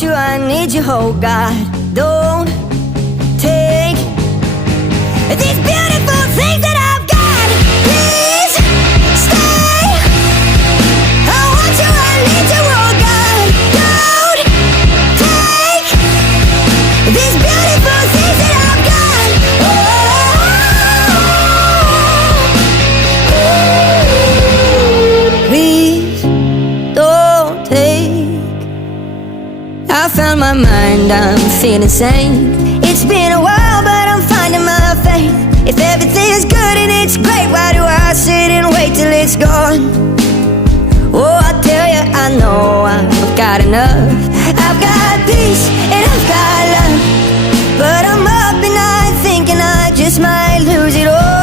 want you, I need you, oh God. Don't take these beautiful things that I've got. Please stay. I want you, I need you, oh God. Don't take these beautiful things that I've got. Oh, please don't take. I found my mind, I'm feeling sane. It's been a while, but I'm finding my faith. If everything is good and it's great, why do I sit and wait till it's gone? Oh, I tell you, I know I've got enough. I've got peace and I've got love, but I'm up at night thinking I just might lose it all.